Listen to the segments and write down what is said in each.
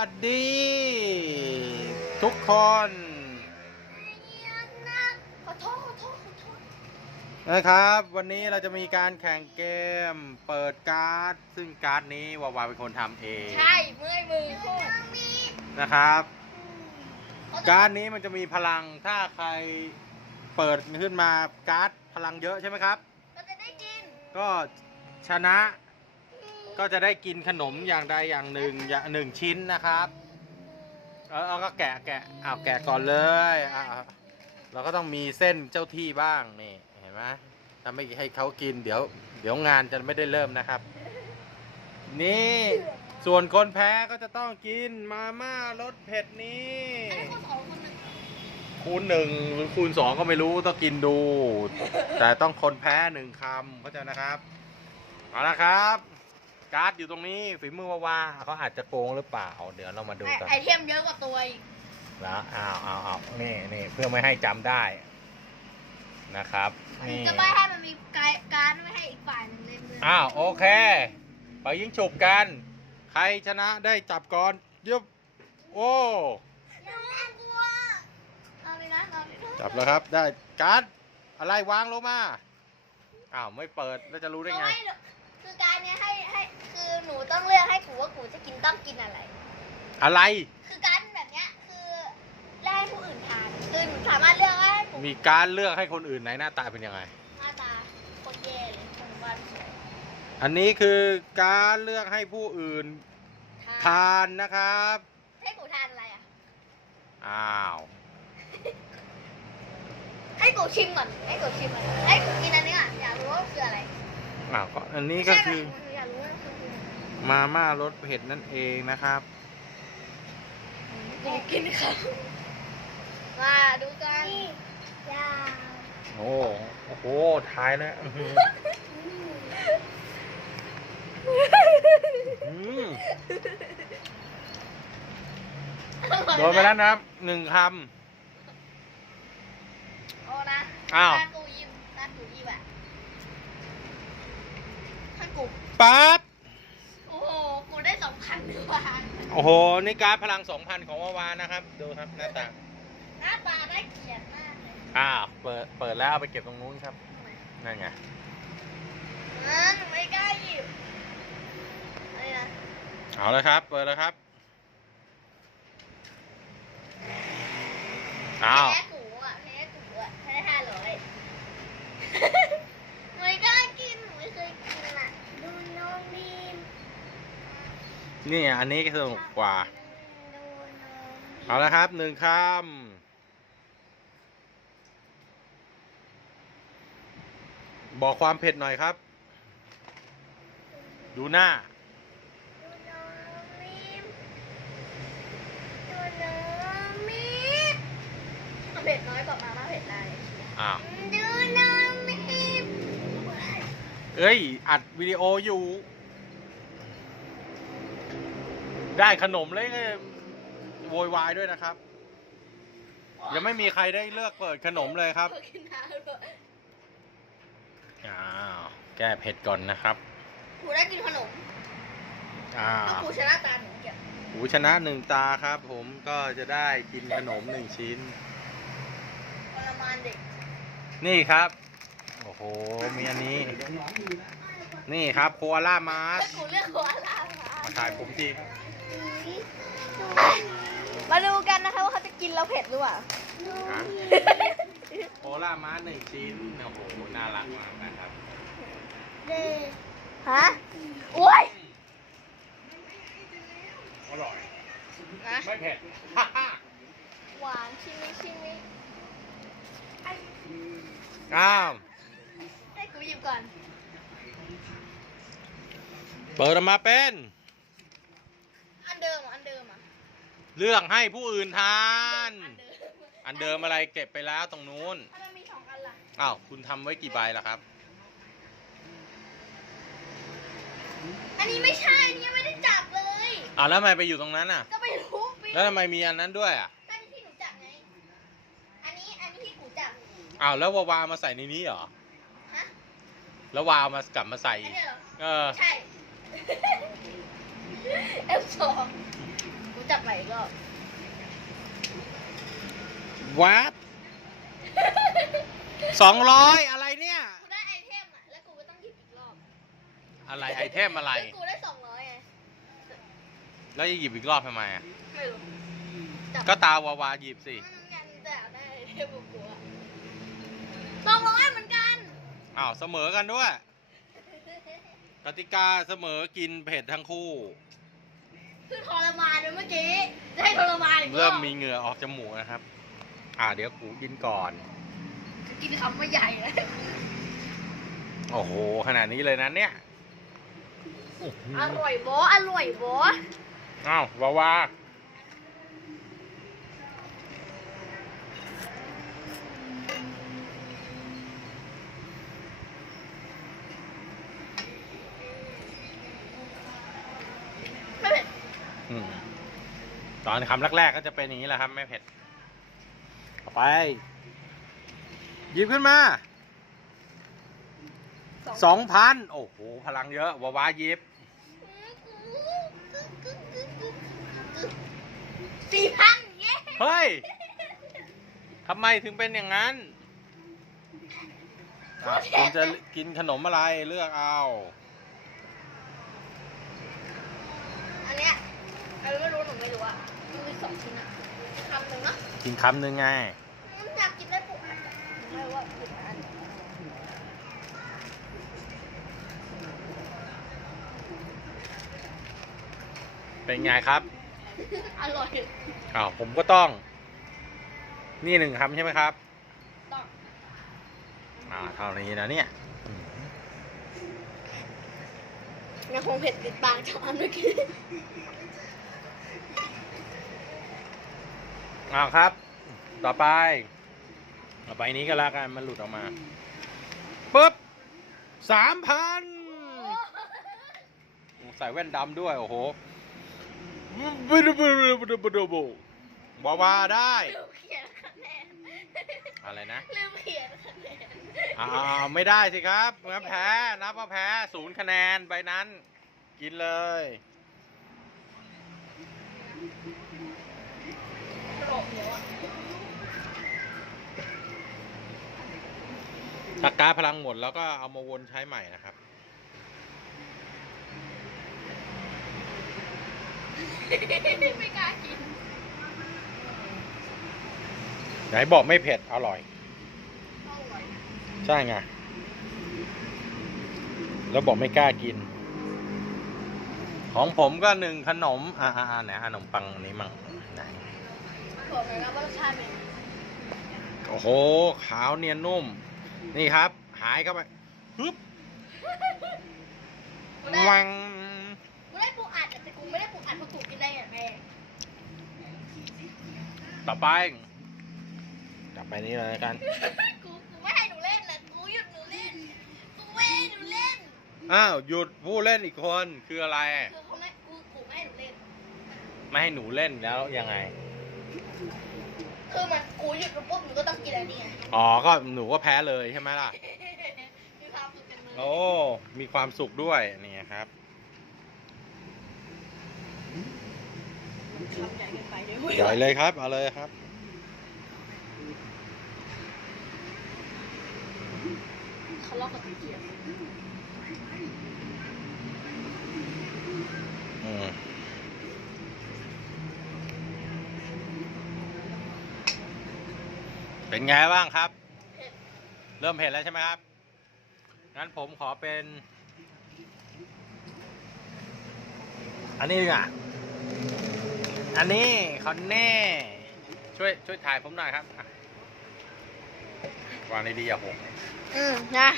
วัสดี ทุกคนขอโทษขอโทษขอโทษนะครับ วันนี้เราจะมีการแข่งเกมเปิดการ์ด ซึ่งการ์ดนี้วาวาเป็นคนทำเองใช่เมื่อยมือคู่นะครับ การ์ดนี้มันจะมีพลังถ้าใครเปิดขึ้นมาการ์ดพลังเยอะใช่ไหมครับเราจะได้กินก็ชนะ ก็จะได้กินขนมอย่างใดอย่างหนึ่งอย่างหนึ่งชิ้นนะครับ เออเอาก็แกะแกะอ้าวแกะก่อนเลยอ่าเราก็ต้องมีเส้นเจ้าที่บ้างนี่เห็นไหมถ้าไม่ให้เขากินเดี๋ยว เดี๋ยวงานจะไม่ได้เริ่มนะครับ นี่ส่วนคนแพ้ก็จะต้องกินมาม่ารสเผ็ดนี้คนสองคนหนึ่งคูณหนึ่งหรือคูณสองก็ไม่รู้ต้องกินดู แต่ต้องคนแพ้หนึ่งคำเข้าใจนะครับเอาละครับ การ์ดอยู่ตรงนี้ฝีมือวาวาเขาอาจจะโกงหรือเปล่า เดี๋ยวเรามาดูกันไอเทมเยอะกว่าตัวอีกแล้วอ้าวอ้าวอ้าวนี่นี่เพื่อไม่ให้จำได้นะครับนี่จะไม่ให้มันมีการการไม่ให้อีกฝ่ายหนึ่งเล่นด้วยอ้าวโอเค ไปยิงฉุบกัน ใครชนะได้จับก่อนยุบโอ้ยังน่ากลัวเอาเลยนะเอาเลยนะจับแล้วครับได้การ์ดอะไรวางลงมาอ้าวไม่เปิดแล้วจะรู้ได้ไงเอาม่ คือการเนี้ยให้ให้คือหนูต้องเลือกให้กูว่ากูจะกินต้องกินอะไร อะไร คือการแบบเนี้ยคือเลือกให้ผู้อื่นทานคือหนูสามารถเลือกให้กูมีการเลือกให้คนอื่นไหนหน้าตาเป็นยังไง หน้าตาโคตรแย่เลยคนบ้านสวยอันนี้คือการเลือกให้ผู้อื่นทานนะครับ ให้กูทานอะไรอะ อ้าว ให้กูชิมก่อนให้กูชิมก่อนให้กูกินอันนี้ก่อนอยากรู้ว่าคืออะไร อ้าวก็อันนี้ก็คือใช่ไหมอยากรู้ว่าคืออะไรมาม่ารสเผ็ดนั่นเองนะครับกูกินเขามาดูกันยาโอ้โอ้โหทายแล้วอื้อหืออืมโดนไปแล้วนะครับหนึ่งคโอ้นะอ้าว ร้านกูยิ้มร้านกูยิ้มอะถ้ากูำ ปั๊บโอ้โห กูได้สองพันกว่าโอ้โห นี่การดพลังสองพันของวาวานะครับ ดูครับหน้าตาหน้าตาได้เกลียดมากเลยอ้าวเปิดเปิดแล้วเอาไปเก็บตรงนู้นครับนั่นไงอ่าหนูไม่กล้าหยิบอะไรนะเอาเลยครับ เปิดแล้วครับอ้าวแพ้กูอะแพ้กูอะแพ้ห้าร้อย ไม่กล้ากินหนูไม่เคยกินอะ ดูน้องบีม นี่อันนี้ก็สนุกกว่าดูน้องบีมเอาละครับหนึ่งคำบอกความเผ็ดหน่อยครับ ดูหน้าดูน้องบีมดูน้องบีมเอาเผ็ดน้อยกว่ามาม่าเผ็ดได้อ้าว ดูน้องบีมเอ้ย อัดวิดีโออยู่ ได้ขนมเลยไงโวยวายด้วยนะครับ ยังไม่มีใครได้เลือกเปิดขนมเลยครับกินน้ำด้วยอ้าวแก้เผ็ดก่อนนะครับกูได้กินขนมอ้าแล้ววกูชนะตาหนูเก็บหูชนะหนึ่งตาครับ ผมก็จะได้กินขนมหนึ่งชิ้นทรมานเด็ก นี่ครับ โอ้โห มีอันนี้ นี่ครับโคอาล่ามาสถ้ากูเลือกโคอาล่ามามาถ่ายผมทีครับ มาดูกันนะคะว่าเขาจะกินเราเผ็ดหรือเปล่าฮะโคอาล่ามาสหนึ่งชิ้นโอ้โหน่ารักมากนะครับ ฮะโอ้ยอร่อย นะไม่เผ็ดหวานชิมิชิมิอ้าว ให้กูหยิบก่อน เปิดออกมาเป็นอันเดิมอะอันเดิมอะ เรื่องให้ผู้อื่นทานอันเดิมอันเดิมอะไรเก็บไปแล้วตรงนู้นถ้ามันมีสองอันล่ะอ้าวคุณทำไว้กี่ใบล่ะครับ อันนี้ไม่ใช่อันนี้ยังไม่ได้จับเลย อ้าวแล้วทำไมไปอยู่ตรงนั้นอะ ก็ไม่รู้ปีแล้วทำไมมีอันนั้นด้วยอะก็อันที่หนูจับไง อันนี้อันนี้ที่กูจับ อ้าวแล้ววาวามาใส่ในนี้เหรอฮะ แล้ววาวมากลับมาใส่อันนี้เหรอ เออ ใช่ F สองกู จับม่อีกรอบวัดสองร้อยอะไรเนี่ย กูได้ไอเทมอะ แล้วกูก็ต้องหยิบอีกรอบอะไรไอเทมอะไร แล้วกูได้สองร้อยไงแล้วจะหยิบอีกรอบทำไมอะ ไม่รู้จับก็ตาวาวาหยิบสิ มันยังแต่ได้ไอเทมกูกูอะสองร้อยเหมือนกันอ้าวเสมอกันด้วย กติกาเสมอกินเผ็ดทั้งคู่ คือทรมานเลยเมื่อกี้จะให้ทรมานอีกรอบเริ่มมีเหงื่อออกจมูกนะครับ อ่า เดี๋ยวกูกินก่อน กินคำว่าใหญ่เลยโอ้โหขนาดนี้เลยนะเนี่ยโอ้โหอร่อยบออร่อยบออ้าววาวา ไม่เผ็ด อืมต อนคำแรกๆก็จะเป็นอย่างนี้แหละครับไม่เผ็ดต่อไป หยิบขึ้นมาสองพันโอ้โห พลังเยอะวาวาหยิบสี่พันเย้เฮ้ยทำไมถึงเป็นอย่างนั้นอะคุณจะกินขนมอะไรเลือกเอาอันเนี้ยอันนี้ไม่รู้หนูไม่รู้อะ มันมีสองชิ้นอะคำหนึ่งเนาะกินคำหนึ่งไงอืมอยากกินได้ปุ๊บอะไม่รู้ว่ากินอันเป็นไงครับ อร่อยอ้าวผมก็ต้อง นี่หนึ่งคำใช่ไหมครับต้องอ่าเท่านี้นะเนี่ยอืมยังคงเผ็ดติดปากจากอันเมื่อกี้ อ้าวครับ ต่อไป ต่อไปนี้ก็แล้วกันมันหลุดออกมาปุ๊บสามพันใส่แว่นดำด้วย โอ้โหบดบดบดบดบดวาวาได้ ลืมเขียนคะแนนอะไรนะ ลืมเขียนคะแนนอ้าวไม่ได้สิครับงั้นแพ้นับว่าแพ้ศูนย์คะแนนใบนั้น กินเลย กรอบเหนียวอะ ถ้าการดพลังหมดแล้วก็เอามาวนใช้ใหม่นะครับ ไม่กล้ากิน ไหนบอกไม่เผ็ด อร่อยอร่อยใช่ไง แล้วบอกไม่กล้ากิน ของผมก็หนึ่งขนม อ่าอ่าไหนขนมปังอันนี้มั่งไหนบอกเลยนะว่ารสชาติเป็นไงโอ้โห ขาวเนียนนุ่ม นี่ครับ หายเข้าไปฮึบกูได้วังกูได้ปูอัดแต่กูไม่ได้ปูอัดเพราะกูกินได้อย่างแม่ต่อไปต่อไปนี้เลยกัน กูกูไม่ให้หนูเล่นเลยกูหยุดหนูเล่นกูไม่ให้หนูเล่นอ้าวหยุดผู้เล่นอีกคนคืออะไร คือเขาไม่กูกูไม่ให้หนูเล่น ไม่ให้หนูเล่นแล้วยังไง คือมันกูหยุดปุ๊บหนูก็ต้องกินอันนี้ไงอ๋อ ก็หนูก็แพ้เลยใช่ไหมล่ะ มีความสุขจังเลยโอ้ มีความสุขด้วยนี่ครับคำใหญ่เกินไปด้วยใหญ่เลยครับ เอาเลยครับ เขาลอกกับตะเกียบอืม เป็นไงบ้างครับเผ็ดเริ่มเผ็ดแล้วใช่ไหมครับ งั้นผมขอเป็น อันนี้ดีกว่าอันนี้คอนเน่ ช่วยช่วยถ่ายผมหน่อยครับอะวางดีๆอย่าหกอืมนะ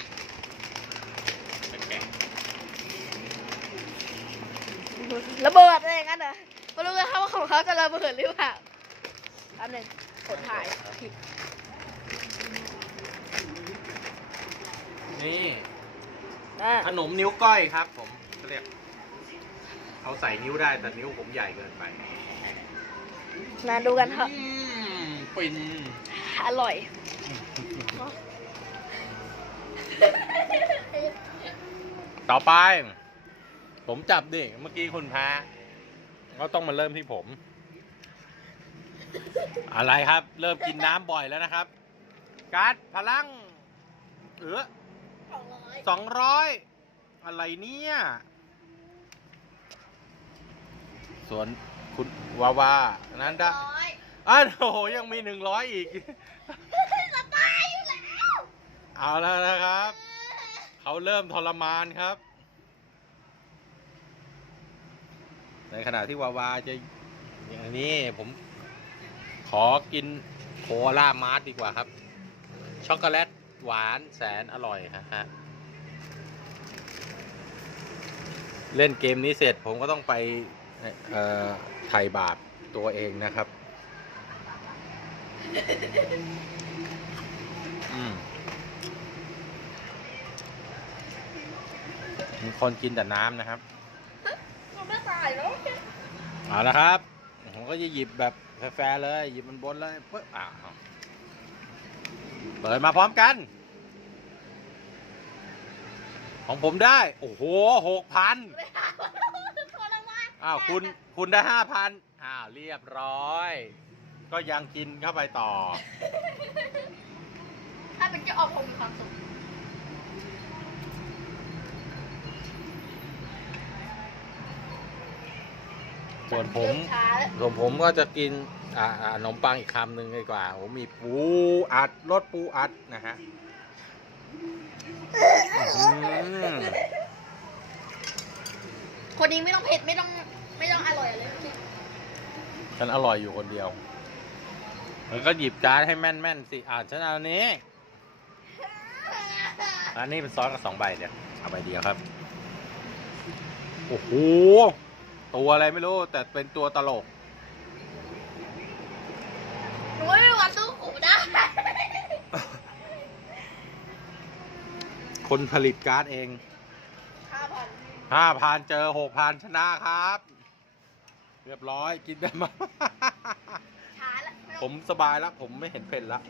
เป็นแกงระเบิดอะไรอย่างนั้นเหรอไม่รู้เลยครับว่าของเขาจะระเบิดหรือเปล่าแป๊บหนึงกดถ่ายผิด นี่อ่าขนมนิ้วก้อยครับ ผมเขาเรียกเอาใส่นิ้วได้แต่นิ้วผมใหญ่เกินไปมาดูกันครับ อืมปินอร่อย ต่อไป ผมจับดิเมื่อกี้คุณแพ้ก็ต้องมาเริ่มที่ผม อะไรครับ เริ่มกินน้ำบ่อยแล้วนะครับ การ์ดพลัง เออ สองร้อยสองร้อยอะไรเนี่ย ส่วนคุณวาวา นั้นได้ร้อยอ้าวโอ้โหยังมีหนึ่งร้อยอีก จะตายอยู่แล้วเอาแล้วนะครับ เขาเริ่มทรมานครับ ในขณะที่วาวาจะอย่างนี้ผมขอกินโคลามาร์ทดีกว่าครับ ช็อกโกแลตหวานแสนอร่อยฮะฮะ เล่นเกมนี้เสร็จผมก็ต้องไปเอ่อไถ่บาปตัวเองนะครับ อืมมีคนกินแต่น้ำนะครับมันไม่ตายแล้วเอาละครับ ผมก็จะหยิบแบบแฟร์เลย หยิบมันบนเลยปึ๊บอ่าเปิดมาพร้อมกัน ของผมได้ โอ้โหหกพันทรมานอ้าวคุณคุณได้ห้าพันอ้าวเรียบร้อย ก็ยังกินเข้าไปต่อ ถ้าเป็นเจ้าออมคงมีความสุขส่วนผมช้าแล้วส่วนผมก็จะกินอ่าอ่าขนมปังอีกคำหนึ่งดีกว่าผมมีปูอัดรสปูอัดนะฮะอื้อหือ คนนี้ไม่ต้องเผ็ดไม่ต้องไม่ต้องอร่อยเลย ฉันอร่อยอยู่คนเดียวแล้วก็หยิบการ์ดให้แม่นๆสิ อ่าฉันเอาอันนี้ อันนี้เป็นซอสกับสองใบเดียวเอาใบเดียวครับ โอ้โห ตัวอะไรไม่รู้ แต่เป็นตัวตลก หนูไม่มีวันสู้ขู่ได้ คนผลิตการ์ดเองห้าพันห้าพันเจอหกพันชนะครับ เรียบร้อยกินได้มา ช้าแล้วไต้องผมสบายแล้ว ผมไม่เห็นเป็นละ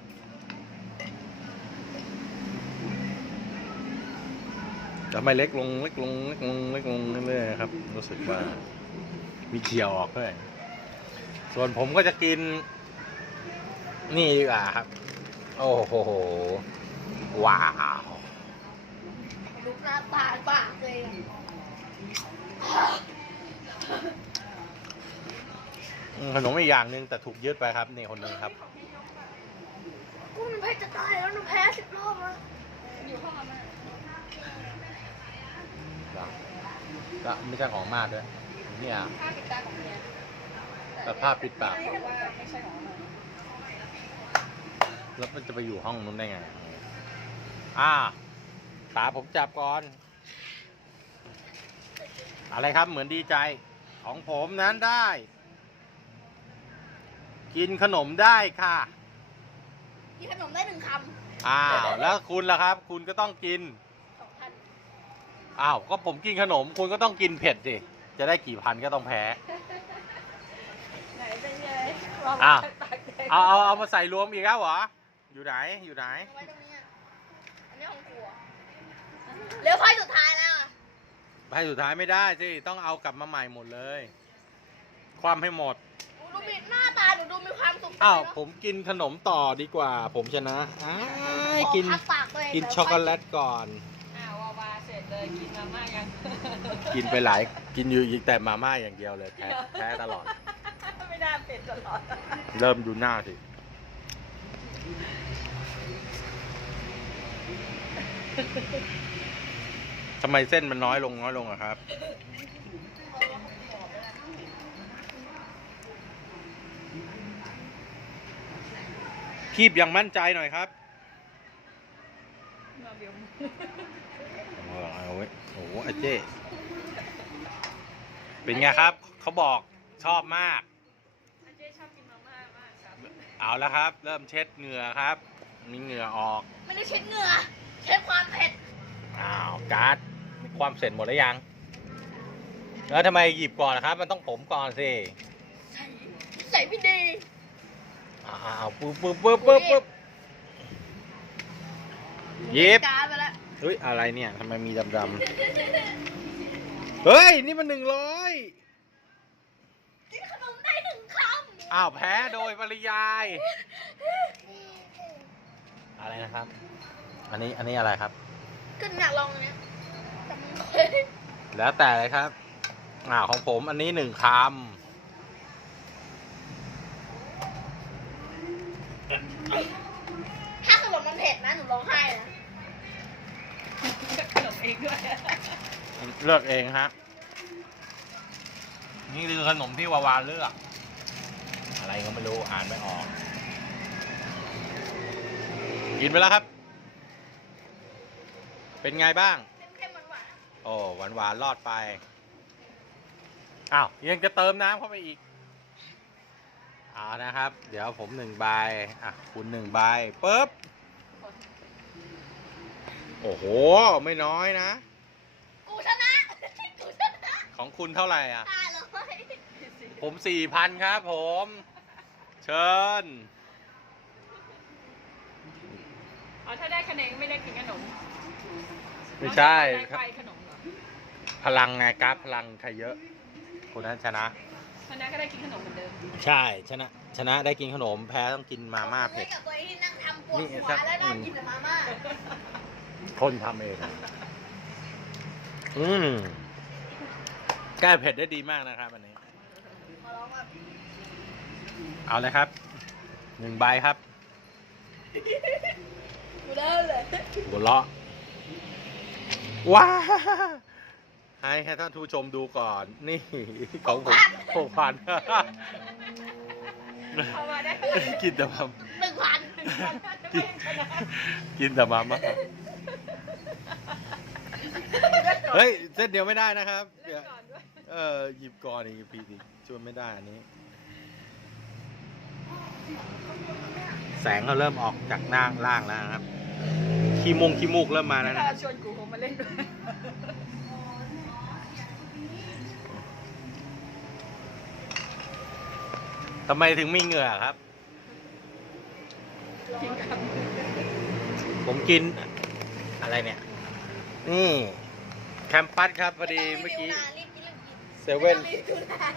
ทำไมเล็กลงเล็กลงเล็กลงเล็กลงเรื่อยๆนะครับ รู้สึกว่า มีเขียวออกด้วยส่วนผมก็จะกิน นี่ดีกว่าครับ โอ้โห ว้าวลุกห น้าตาปากเลยอืมขนมอีกอย่างหนึ่งแต่ถูกยึดไปครับนี่คนหนึงครับ กูมันเผ็ดจะตายแล้วหนูแพ้สิบรอบแล้วอยู่ห้องอาม่าแล้วไม่ใช่ของมาดด้วยเนี่ยผ้าปิดตาของเมียแต่ผ้าปิดปากบอกว่าไม่ใช่ของอาม่าแล้วมันจะไปอยู่ห้องนู้นได้ไง อ่า ขาผมจับก่อน อะไรครับเหมือนดีใจ ของผมนั้นได้ กินขนมได้ค่ะ กินขนมได้หนึ่งคอ้าว แล้วคุณล่ะครับ คุณก็ต้องกินำสองพันอ้าว ก็ผมกินขนม คุณก็ต้องกินเผ็ดสิจะได้กี่พันก็ต้องแพ้ ไหนเป็นไงอ้าวเอาเอาเอามาใส่รวมอีกแล้วเหรอ อยู่ไหนอยู่ไหนไว้ตรงนี้อะอันนี้ของกูอะ เหลือไฟสุดท้ายแล้วอะใบสุดท้ายไม่ได้สิ ต้องเอากลับมาใหม่หมดเลย ความให้หมด หนูดูมีหน้าตาหนูดูมีความสุขอ้าว จังเลยเนะผมกินขนมต่อดีกว่า ผมชนะอ้ายกิน ขอพัปากตัวเงกินช็อกโกแลตก่อน อ่าวาวาเสร็จเลยกินมาม่ายังกินไปหลาย กินอยู่อีกแต่มาม่าอย่างเดียวเลยแพ้แพ้ตลอด ไม่น่าเป็นตลอดเริ่มดูหน้าสิ ทำไมเส้นมันน้อยลงน้อยลงอะครับ คีบอย่างมั่นใจหน่อยครับมาเบียวเอาเอาไว้โอ้โหอาเจ้เป็นไงครับ เขาบอกชอบมาก อาเจ๊ชอบกินมาม่ามากครับ เอาแล้วครับ เริ่มเช็ดเหงื่อครับ มีเหงื่อออก ไม่ได้เช็ดเหงื่อ เช็ดความเผ็ด อ้าวการ์ดมี ความเสร็จหมดแล้วยัง แล้วทำไมหยิบก่อนนะครับ มันต้องผมก่อนสิ ใส่ใส่ไม่ดีอ้าวปึ๊บปึ๊บปึ๊บปึ๊บปึ๊บหยิบการดไปแล้วเฮ้ย อะไรเนี่ยทำไมมีดำๆเฮ้ย นี่มันหนึ่งร้อยกินขนมได้หนึ่งคอ้าว แพ้โดยปริยาย อะไรนะครับ อันนี้ อันนี้อะไรครับก็อยากลองอันเนี้ย แต่มันเคยแล้วแต่เลยครับ อ่าของผมอันนี้หนึ่งคถ้าขนมมันเผ็ดนะหนูร้องไห้นะขนมเองด้วยำเลือกเองฮะ นี่คือขนมที่วาวาเลือก อะไรก็ไม่รู้อ่านไม่ออก กินไปแล้วครับ เป็นไงบ้างเค็มๆหวาน โอ้หวานหวานๆรอดไป อ้าว ยังจะเติมน้ำเข้าไปอีกเอานะครับ เดี๋ยวผมหนึ่งใบ อะ คุณหนึ่งใบปุ๊บ โอ้โห ไม่น้อยนะๆกูชนะ กูชนะของคุณเท่าไหร่อะ ตายเลยผมสี่พันครับผม เชิญ อ๋อถ้าได้คะแนนไม่ได้กินขนมไม่ใช่ ได้ครับไปขนมเหรอ พลังไงกราฟพลังใครเยอะคนนั้นชนะชนะก็ได้กินขนมเหมือนเดิมใช่ชนะ ชนะได้กินขนมแพ้ต้องกินมาม่าเผ็ด กับตัวเองที่นั่งทำปวดนี่หัวสักแล้วนั่งกินแต่มาม่าคนทำเอง อืมแก้เผ็ดได้ดีมากนะครับอันนี้ ขอร้องแบบเอาเลยครับ หนึ่งใบครับกูเลิกเลยหัวเราะว้า ให้ให้ท่านผู้ชมดูก่อน นี่ของผมหกพันเอามาได้กินแต่มาหนึ่งพันกินกินแต่มาม่าเฮ้ยเส้นเดียวไม่ได้นะครับเดี๋ยวก่อนด้วยเออหยิบก่อนอีกพีดิชวนไม่ได้อันนี้ แสงก็เริ่มออกจากหน้าล่างแล้วนะครับขี้มงขี้มูกเริ่มมาแล้วนะถ้าชวนกูคงมาเล่นด้วย ทำไมถึงมีเหงื่อครับกินกับ ผมกินอะไรเนี่ย นี่ แคมปัสครับพอดีเมื่อกี้รีบกินรีบกินเซเว่นไม่ต้องรีบดูนาน